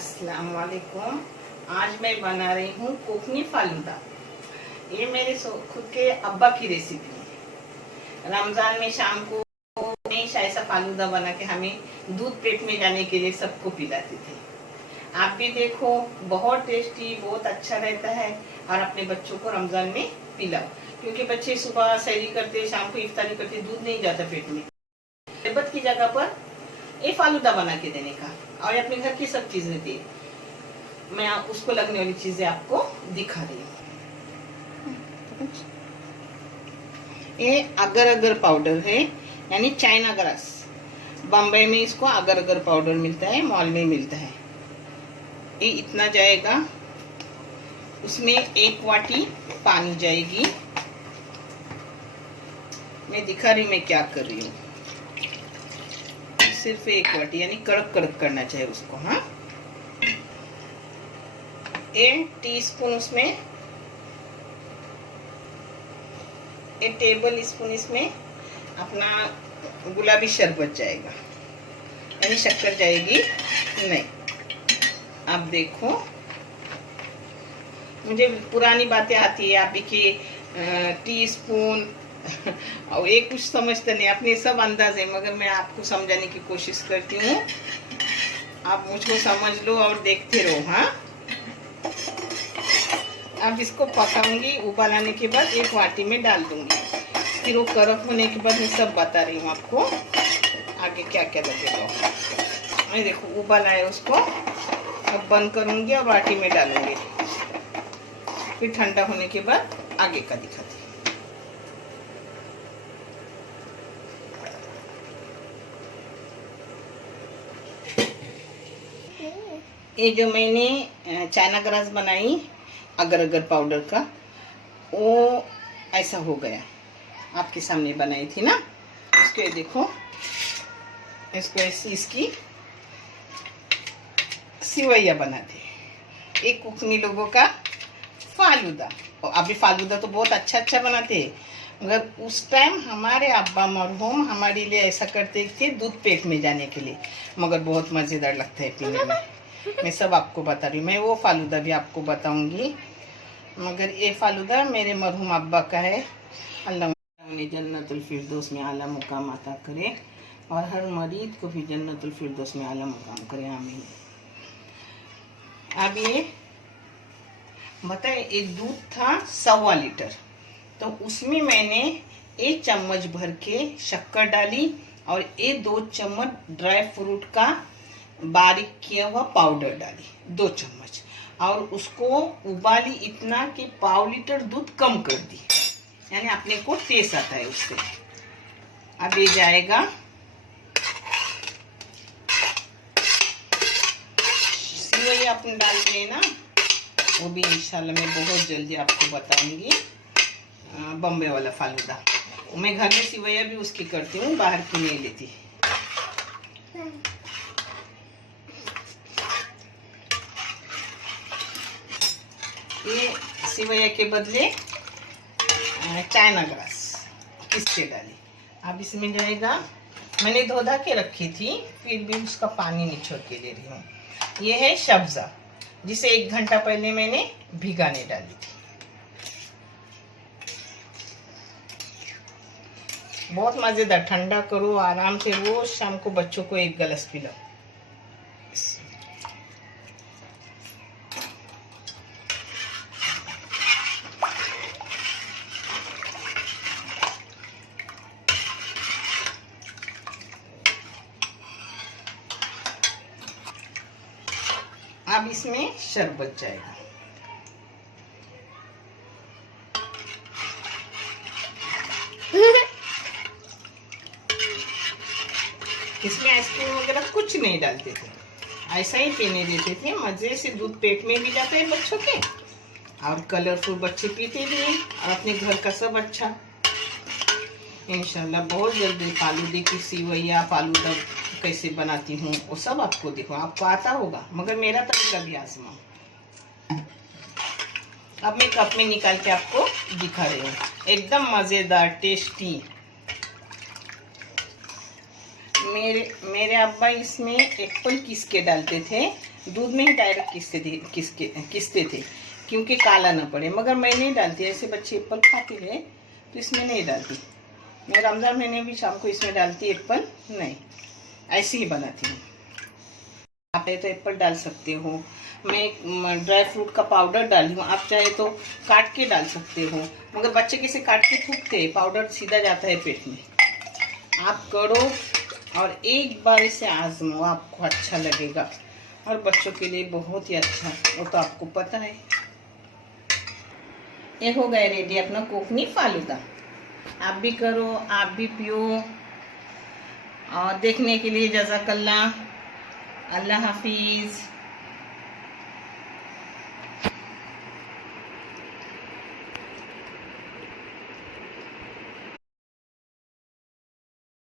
अस्सलाम वालेकुम। आज मैं बना रही हूँ कोकनी फालूदा। ये मेरे खुद के अब्बा की रेसिपी है। रमजान में शाम को हमेशा ऐसा फालूदा बना के हमें दूध पेट में जाने के लिए सबको पिलाते थे। आप भी देखो, बहुत टेस्टी, बहुत अच्छा रहता है। और अपने बच्चों को रमजान में पिलाओ, क्योंकि बच्चे सुबह सहरी करते, शाम को इफ्तारी करते, दूध नहीं जाता पेट में। शरबत की जगह पर ये फालूदा बना के देने का, और अपने घर की सब चीजें दी। मैं उसको लगने वाली चीजें आपको दिखा रही हूँ। ये अगर अगर पाउडर है, यानी चाइना ग्रास। बम्बई में इसको अगर अगर पाउडर मिलता है, मॉल में मिलता है। ये इतना जाएगा, उसमें 1 वाटी पानी जाएगी। मैं दिखा रही मैं क्या कर रही हूँ। सिर्फ 1 वाटी, यानी कड़क कड़क करना चाहिए उसको। हाँ, 1 टीस्पून उसमें, 1 टेबल स्पून इसमें अपना गुलाबी शरबत जाएगा, यानी शक्कर जाएगी नहीं। आप देखो, मुझे पुरानी बातें आती है, आप के टीस्पून और ये कुछ समझते नहीं, अपने सब अंदाज है, मगर मैं आपको समझाने की कोशिश करती हूँ। आप मुझको समझ लो और देखते रहो। हाँ, अब इसको पकाऊंगी। उबाल आने के बाद 1 वाटी में डाल दूंगी। फिर वो कड़क होने के बाद मैं सब बता रही हूँ आपको आगे क्या क्या लगेगा। मैं देखो उबाल आए, उसको अब बंद करूंगी और वाटी में डालूंगी। फिर ठंडा होने के बाद आगे का दिखाती। ये जो मैंने चाइना ग्रास बनाई अगर अगर पाउडर का, वो ऐसा हो गया। आपके सामने बनाई थी ना, इसको ये देखो, इसको इसकी सिवैया बनाते। एक कुकनी लोगों का फालूदा। और अभी फालूदा तो बहुत अच्छा अच्छा बनाते हैं, मगर उस टाइम हमारे अब्बा मरहूम हमारे लिए ऐसा करते थे दूध पेट में जाने के लिए। मगर बहुत मज़ेदार लगता है पीने में। मैं सब आपको बता रही हूँ। मैं वो फालूदा भी आपको बताऊंगी, मगर ये फालूदा मेरे मरहूम अब्बा का है। अल्लाह उन्हें जन्नतुल फिरदौस में आला मुकाम अता करे, और हर मरीद को भी जन्नतुल फिरदौस में आला मुकाम करे, आमीन। अब ये बताए, एक दूध था 1.25 लीटर, तो उसमें मैंने 1 चम्मच भर के शक्कर डाली, और 2 चम्मच ड्राई फ्रूट का बारीक किया हुआ पाउडर डाली, 2 चम्मच। और उसको उबाली इतना कि 1/4 लीटर दूध कम कर दी, यानी अपने को टेस्ट आता है उससे। अब ये जाएगा सिवैया अपन डालते हैं ना, वो भी इंशाल्लाह मैं बहुत जल्दी आपको बताऊंगी। बम्बे वाला फालूदा मैं घर में सिवैया भी उसकी करती हूँ, बाहर की नहीं लेती। ये सिवैया के बदले चाइना ग्रास किसके डाली। अब इसमें जाएगा, मैंने धो धा के रखी थी, फिर भी उसका पानी निचोड़ के ले रही हूँ। ये है सब्जा, जिसे 1 घंटा पहले मैंने भिगाने डाली थी। बहुत मज़ेदार, ठंडा करो आराम से, रोज शाम को बच्चों को 1 गिलास पिलाओ। अब इसमें शरबत जाएगा। इसमें आइसक्रीम वगैरह कुछ नहीं डालते थे, ऐसा ही पीने देते थे। मजे से दूध पेट में भी जाता है बच्चों के, और कलरफुल बच्चे पीते भी हैं, और अपने घर का सब अच्छा। इंशाल्लाह बहुत जल्दी फालूदे की सिवैया, फालूदा कैसे बनाती हूँ वो सब आपको देखो, आपको आता होगा, मगर मेरा तरीका भी आजमा। अब मैं कप में निकाल के आपको दिखा रही हूँ। एकदम मज़ेदार टेस्टी। मेरे अब्बा इसमें एप्पल किस के डालते थे, दूध में ही डायरेक्ट किसते थे क्योंकि काला ना पड़े, मगर मैं नहीं डालती। ऐसे बच्चे एप्पल खाते हैं तो इसमें नहीं डालती। मैं रमज़ान महीने भी शाम को इसमें डालती एप्पल नहीं, ऐसे ही बनाती हूँ। आप चाहे तो एप्पल डाल सकते हो, मैं ड्राई फ्रूट का पाउडर डाली हूँ, आप चाहे तो काट के डाल सकते हो, मगर बच्चे कैसे काट के थूकते हैं, पाउडर सीधा जाता है पेट में। आप करो और एक बार इसे आजमाओ, आपको अच्छा लगेगा और बच्चों के लिए बहुत ही अच्छा, वो तो आपको पता है। ये हो गए रेडी अपना कोकनी फालूदा। आप भी करो, आप भी पियो। और देखने के लिए जज़ाकल्लाह, अल्लाह हाफिज़।